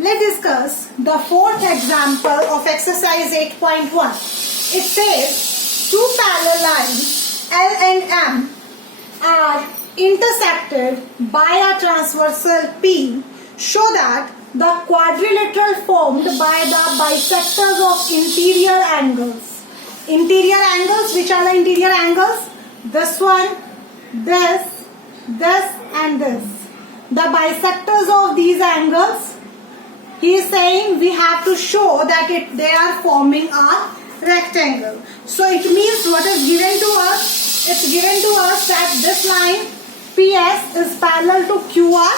Let's discuss the fourth example of exercise 8.1. It says two parallel lines L and M are intersected by a transversal P. Show that the quadrilateral formed by the bisectors of interior angles. Interior angles, which are the interior angles? This one, this, and this. The bisectors of these angles, he is saying we have to show that they are forming a rectangle. So it means what is given to us? It's given to us that this line PS is parallel to QR,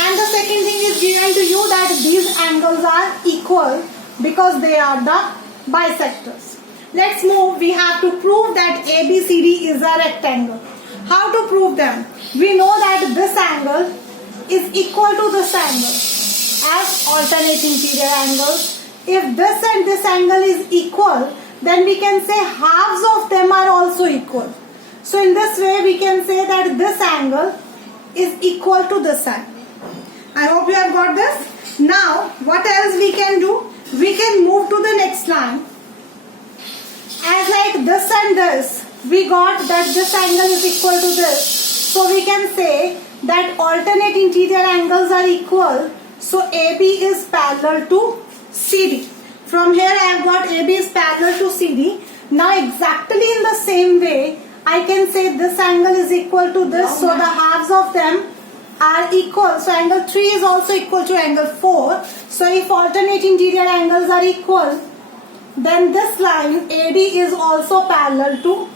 and the second thing is given to you that these angles are equal because they are the bisectors. Let's move. We have to prove that ABCD is a rectangle. How to prove them? We know that this angle is equal to this angle as alternate interior angles. If this and this angle is equal, then we can say halves of them are also equal. So in this way we can say that this angle is equal to this angle. I hope you have got this. Now what else we can do? We can move to the next line. As like this and this, we got that this angle is equal to this. So we can say that alternate interior angles are equal. So AB is parallel to CD. From here I have got AB is parallel to CD. Now exactly in the same way, I can say this angle is equal to this. So the halves of them are equal. So angle 3 is also equal to angle 4. So if alternate interior angles are equal, then this line AD is also parallel to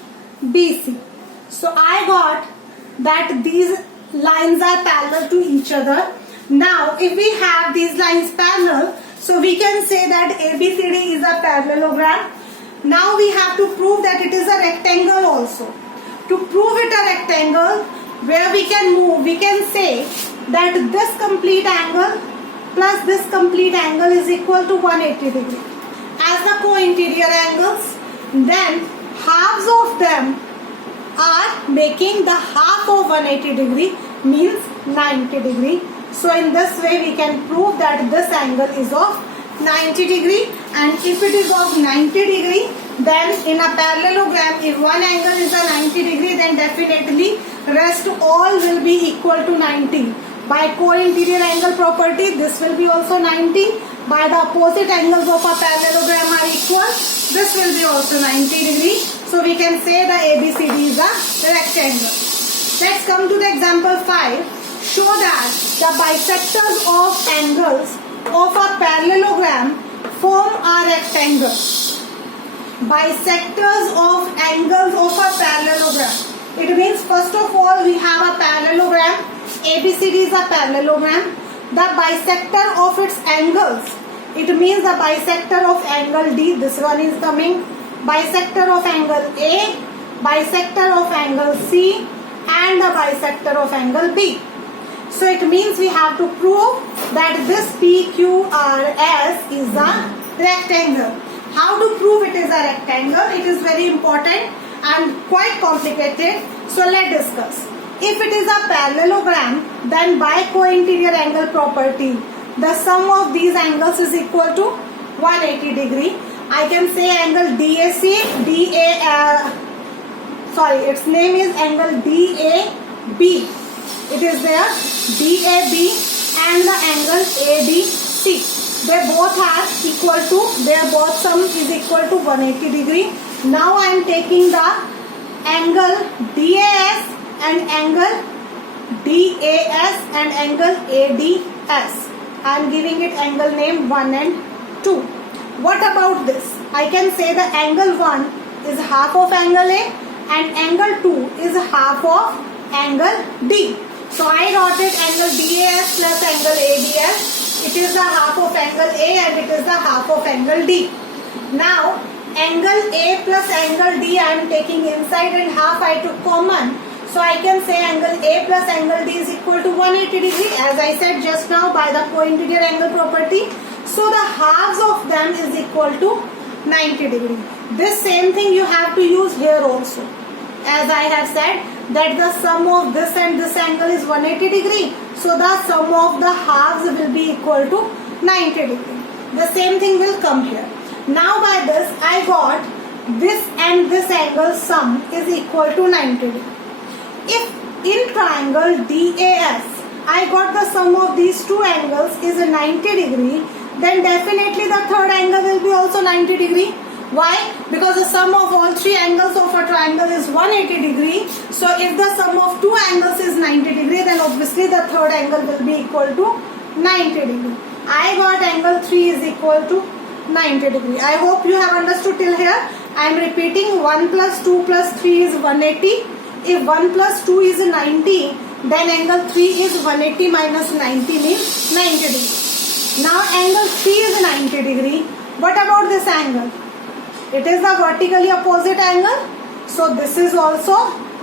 BC. So I got that these lines are parallel to each other. Now if we have these lines parallel, so we can say that ABCD is a parallelogram. Now we have to prove that it is a rectangle also. To prove it a rectangle, where we can move, we can say that this complete angle plus this complete angle is equal to 180 degree. As the co-interior angles, then halves of them are making the half of 180 degree, means 90 degree. So in this way we can prove that this angle is of 90 degree, and if it is of 90 degree, then in a parallelogram, if one angle is a 90 degree, then definitely rest all will be equal to 90. By co-interior angle property, this will be also 90. By the opposite angles of a parallelogram are equal, this will be also 90 degree. So we can say the ABCD is a rectangle. Let's come to the example 5. Show that the bisectors of angles of a parallelogram form a rectangle. Bisectors of angles of a parallelogram. It means first of all we have a parallelogram. ABCD is a parallelogram. The bisector of its angles. It means the bisector of angle D. This one is coming. Bisector of angle A. Bisector of angle C. And the bisector of angle B. So it means we have to prove that this PQRS is a rectangle. How to prove it is a rectangle? It is very important and quite complicated. So let's discuss. If it is a parallelogram, then by co-interior angle property, the sum of these angles is equal to 180 degree. I can say angle DAC, its name is angle DAB. It is there, DAB and the angle ABC. They both are equal to, their both sum is equal to 180 degree. Now I am taking the angle DAS and angle DAS and angle ADS. I am giving it angle name 1 and 2. What about this? I can say the angle 1 is half of angle A and angle 2 is half of angle D. So I wrote it angle DAS plus angle ADS. It is the half of angle A and it is the half of angle D. Now angle A plus angle D I am taking inside and half I took common. So I can say angle A plus angle D is equal to 180 degree, as I said just now by the co-interior angle property. So the halves of them is equal to 90 degree. This same thing you have to use here also. As I have said that the sum of this and this angle is 180 degree. So the sum of the halves will be equal to 90 degree. The same thing will come here. Now by this I got this and this angle sum is equal to 90 degree. If in triangle DAS I got the sum of these two angles is a 90 degree, then definitely the third angle will be also 90 degree. Why? Because the sum of all three angles of a triangle is 180 degree. So if the sum of two angles is 90 degree, then obviously the third angle will be equal to 90 degree. I got angle 3 is equal to 90 degree. I hope you have understood till here. I am repeating, 1 plus 2 plus 3 is 180. If 1 plus 2 is 90, then angle 3 is 180 minus 90 means 90 degree. Now angle 3 is 90 degree. What about this angle? It is the vertically opposite angle. So this is also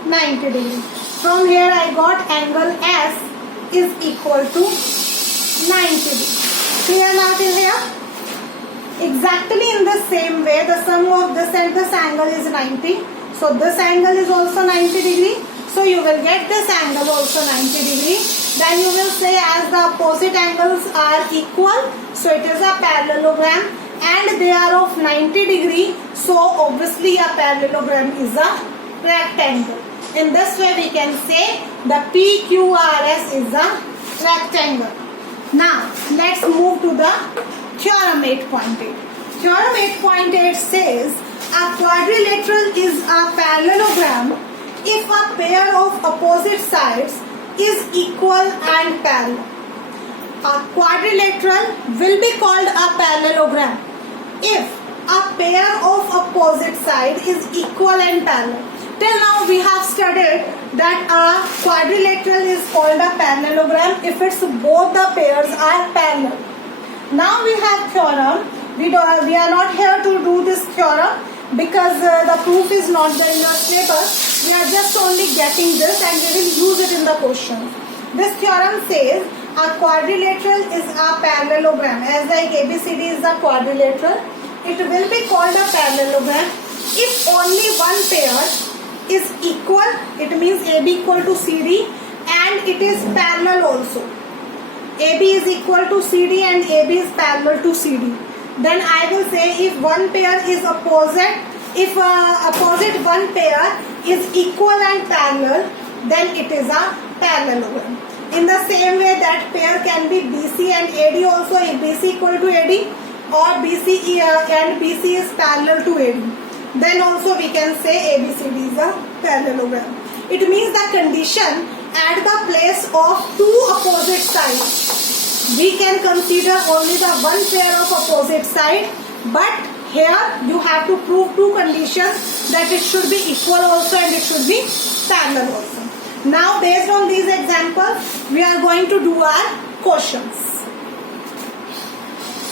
90 degree. From here I got angle S is equal to 90 degree. Clear now till here? Exactly in the same way, the sum of this and this angle is 90. So this angle is also 90 degree. So you will get this angle also 90 degree. Then you will say as the opposite angles are equal, so it is a parallelogram and they are of 90 degree. So obviously a parallelogram is a rectangle. In this way we can say the PQRS is a rectangle. Now let's move to the theorem 8.8. Theorem 8.8 says a quadrilateral is a parallelogram if a pair of opposite sides is equal and parallel. A quadrilateral will be called a parallelogram if a pair of opposite sides is equal and parallel. Till now we have studied that a quadrilateral is called a parallelogram if it's both the pairs are parallel. Now we have theorem. We are not here to do this theorem because the proof is not there in your syllabus. We are just only getting this and we will use it in the question. This theorem says a quadrilateral is a parallelogram. As like ABCD is a quadrilateral, it will be called a parallelogram if only one pair is equal. It means AB equal to CD and it is parallel also. AB is equal to CD and AB is parallel to CD. Then I will say if one pair is opposite, if opposite one pair is equal and parallel, then it is a parallelogram. In the same way that pair can be BC and AD also, if BC equal to AD or BC and BC is parallel to AD. Then also we can say ABCD is a parallelogram. It means the condition at the place of two opposite sides. We can consider only the one pair of opposite side, but here you have to prove two conditions, that it should be equal also and it should be parallel also. Now based on these examples, we are going to do our questions.